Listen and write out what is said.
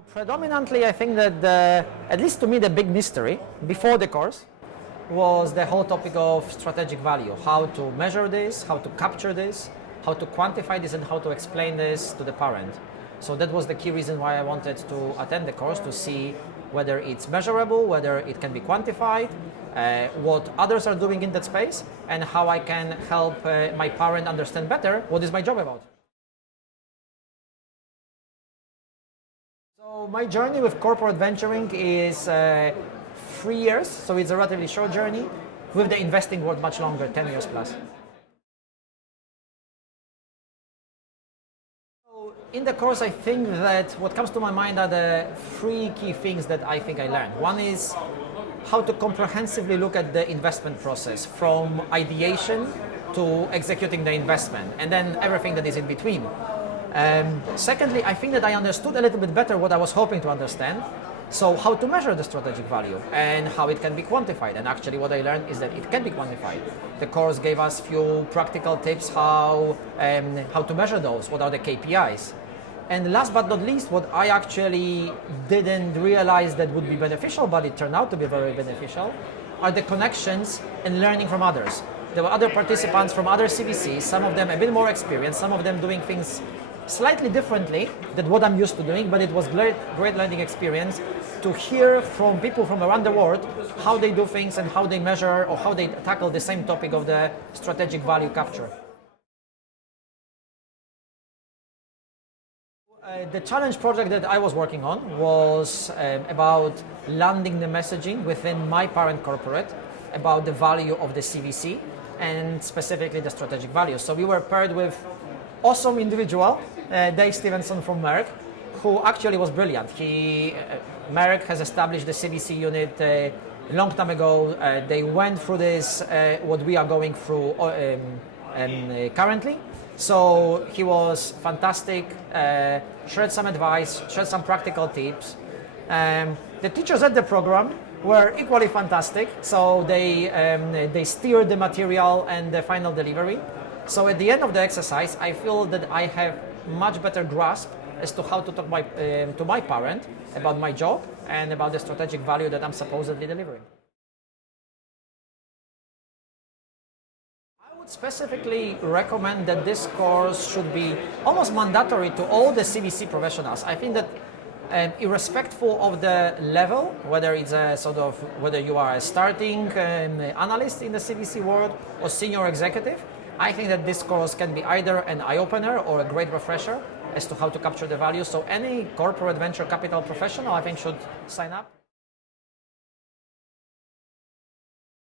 Predominantly, I think that at least to me, the big mystery before the course was the whole topic of strategic value, how to measure this, how to capture this, how to quantify this, and how to explain this to the parent. So that was the key reason why I wanted to attend the course, to see whether it's measurable, whether it can be quantified, what others are doing in that space, and how I can help my parent understand better what is my job about. So my journey with corporate venturing is 3 years, so it's a relatively short journey. With the investing world, much longer, 10 years plus. So in the course, I think that what comes to my mind are the 3 key things that I think I learned. One is how to comprehensively look at the investment process, from ideation to executing the investment, and then everything that is in between. Secondly, I think that I understood a little bit better what I was hoping to understand. So how to measure the strategic value and how it can be quantified. And actually what I learned is that it can be quantified. The course gave us few practical tips how to measure those, what are the KPIs. And last but not least, what I actually didn't realize that would be beneficial, but it turned out to be very beneficial, are the connections and learning from others. There were other participants from other CVCs, some of them a bit more experienced, some of them doing things slightly differently than what I'm used to doing, but it was great learning experience to hear from people from around the world how they do things and how they measure or how they tackle the same topic of the strategic value capture. The challenge project that I was working on was about landing the messaging within my parent corporate about the value of the CVC and specifically the strategic value. So we were paired with awesome individual, Dave Stevenson from Merck, who actually was brilliant. Merck has established the CVC unit a long time ago. They went through this, what we are going through currently. So he was fantastic, shared some advice, shared some practical tips. The teachers at the program were equally fantastic, so they steered the material and the final delivery. So at the end of the exercise, I feel that I have much better grasp as to how to talk to my parent about my job and about the strategic value that I'm supposedly delivering. I would specifically recommend that this course should be almost mandatory to all the CVC professionals. I think that irrespective of the level, whether it's whether you are a starting analyst in the CVC world or senior executive, I think that this course can be either an eye-opener or a great refresher as to how to capture the value. So any corporate venture capital professional, I think, should sign up.